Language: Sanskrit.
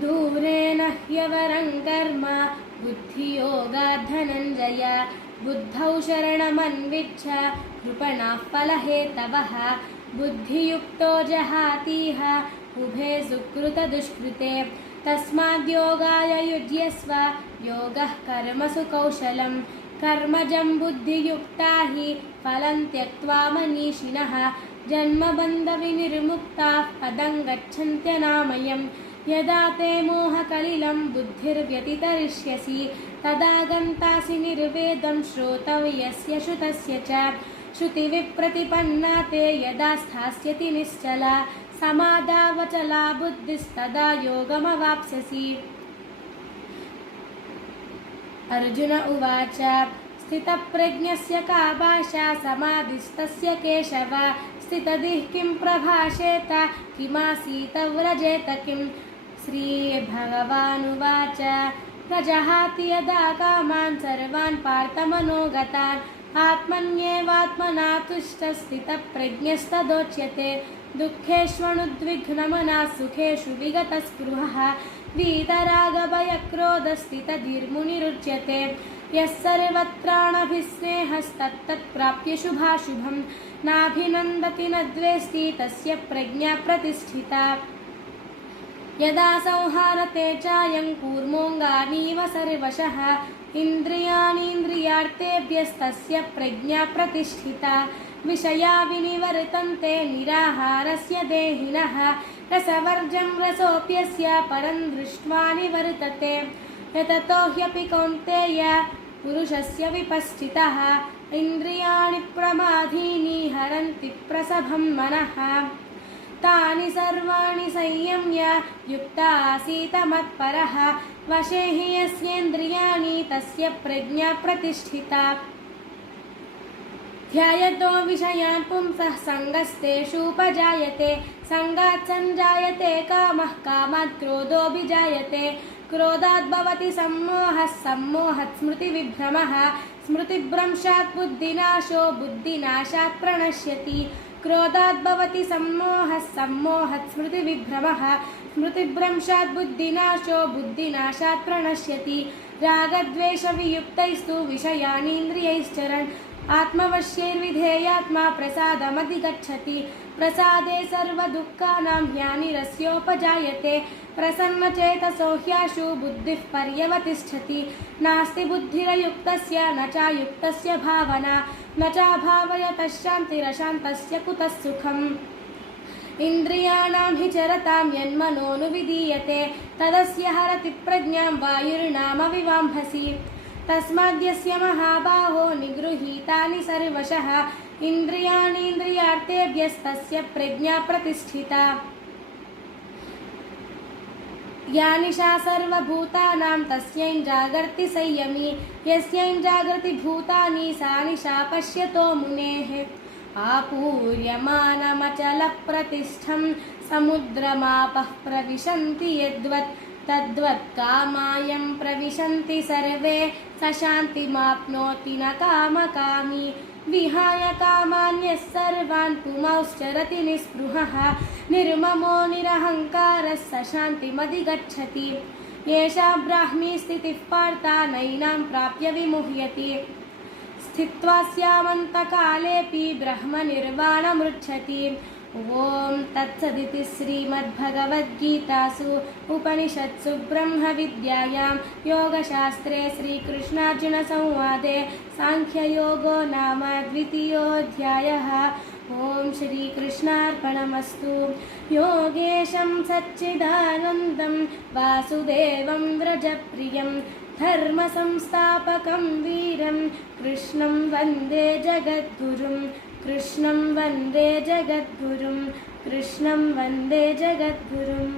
दूरेण ह्यवरं कर्म बुद्धियोगात् धनञ्जय बुद्धौ शरणमन्विच्छ कृपणाः फलहेतवः बुद्धियुक्तो जहातीह उभे सुकृतदुष्कृते तस्माद्योगाय युज्यस्व योगः कर्मसु कौशलं कर्मजं बुद्धियुक्ता हि फलं त्यक्त्वा मनीषिणः जन्मबन्धविनिर्मुक्ताः पदं गच्छन्त्यनामयम् यदा ते मोहकलिलं बुद्धिर्व्यतितरिष्यसि तदा गन्तासि निर्वेदं श्रोतव्यस्य श्रुतस्य च श्रुतिविप्रतिपन्ना ते यदा स्थास्यति निश्चला समादावचला बुद्धिस्तदा योगमवाप्स्यसि। अर्जुन उवाच स्थितप्रज्ञस्य का भाषा समाधिस्तस्य केशव स्थितधिः किं प्रभाषेत किमासीत व्रजेत किम्। श्रीभगवानुवाच प्रजहाति यदा कामान् सर्वान् पार्थमनोगतान् आत्मन्येवात्मना तुष्टस्थितप्रज्ञस्तदोच्यते दुःखेष्वनुद्विघ्नमनः सुखेषु विगतस्पृहः वीतरागभयक्रोधस्थितधीर्मुनिरुच्यते यः सर्वत्राणभिस्नेहस्तत्तत्प्राप्य शुभाशुभं नाभिनन्दति न द्वेष्टि तस्य प्रज्ञा प्रतिष्ठिता। यदा संहारते चायं कूर्मोऽङ्गानीव सर्वशः इन्द्रियाणीन्द्रियार्थेभ्यस्तस्य प्रज्ञा प्रतिष्ठिता। विषया विनिवर्तन्ते निराहारस्य देहिनः रसवर्जं रसोऽप्यस्य परं दृष्ट्वा निवर्तते यततो ह्यपि कौन्तेय पुरुषस्य विपश्चितः इन्द्रियाणि प्रमादीनि हरन्ति प्रसभं मनः तानि सर्वाणि संयम्य युक्त आसीत मत्परः वशे हि यस्येन्द्रियाणि तस्य प्रज्ञा प्रतिष्ठिता। ध्यायतो विषयान् पुंसः सङ्गस्तेषूपजायते सङ्गात् सञ्जायते कामः कामात् क्रोधोऽभिजायते क्रोधात् भवति सम्मोहः सम्मोहात् स्मृतिविभ्रमः स्मृतिभ्रंशात् बुद्धिनाशो बुद्धिनाशात् प्रणश्यति क्रोधात् भवति सम्मोहः सम्मोहात् स्मृतिविभ्रमः स्मृतिभ्रंशात् बुद्धिनाशो बुद्धिनाशात् प्रणश्यति रागद्वेषवियुक्तैस्तु विषयानीन्द्रियैश्चरन् आत्मवश्यैर्विधेयात्मा प्रसादमधिगच्छति प्रसादे सर्वदुःखानां ह्यानिरस्योपजायते प्रसन्नचेतसो ह्याशु बुद्धिः पर्यवतिष्ठति नास्ति बुद्धिरयुक्तस्य न चायुक्तस्य भावना न चाभावयतः शान्तिरशान्तस्य कुतः सुखम्। इन्द्रियाणां हि चरतां यन्मनोनुविधीयते तदस्य हरति प्रज्ञां वायुर्नाम विवाम्भसि तस्माद्यस्य महाबाहो निगृहीतानि सर्वशः इन्द्रियाणीन्द्रियार्थेभ्यस्तस्य प्रज्ञा प्रतिष्ठिता। या निशा सर्वभूतानां तस्यैञ्जागर्ति संयमी यस्यैञ्जागर्ति भूतानि सा निशा पश्यतो मुनेः आपूर्यमानमचलप्रतिष्ठं समुद्रमापः प्रविशन्ति यद्वत् तद्वत् कामायं प्रविशन्ति सर्वे स शान्तिमाप्नोति न कामकामी विहाय कामान्यः सर्वान् पुमांश्चरति निःस्पृहः निर्ममो निरहङ्कारः स शान्तिमधिगच्छति एषा ब्राह्मी स्थितिः पार्था नैनां प्राप्य विमुह्यति स्थित्वा स्यामन्तकालेऽपि ब्रह्मनिर्वाणमृच्छति। ओम तत्सदिति श्रीमद्भगवद्गीतासु उपनिषत्सु ब्रह्मविद्यायां योगशास्त्रे श्रीकृष्णार्जुनसंवादे सांख्ययोगो नाम द्वितीयोऽध्यायः। ओम श्रीकृष्णार्पणमस्तु। योगेशं सच्चिदानन्दं वासुदेवं व्रजप्रियं धर्मसंस्थापकं वीरं कृष्णं वन्दे जगद्गुरुं कृष्णं वन्दे जगद्गुरुं कृष्णं वन्दे जगद्गुरुम्।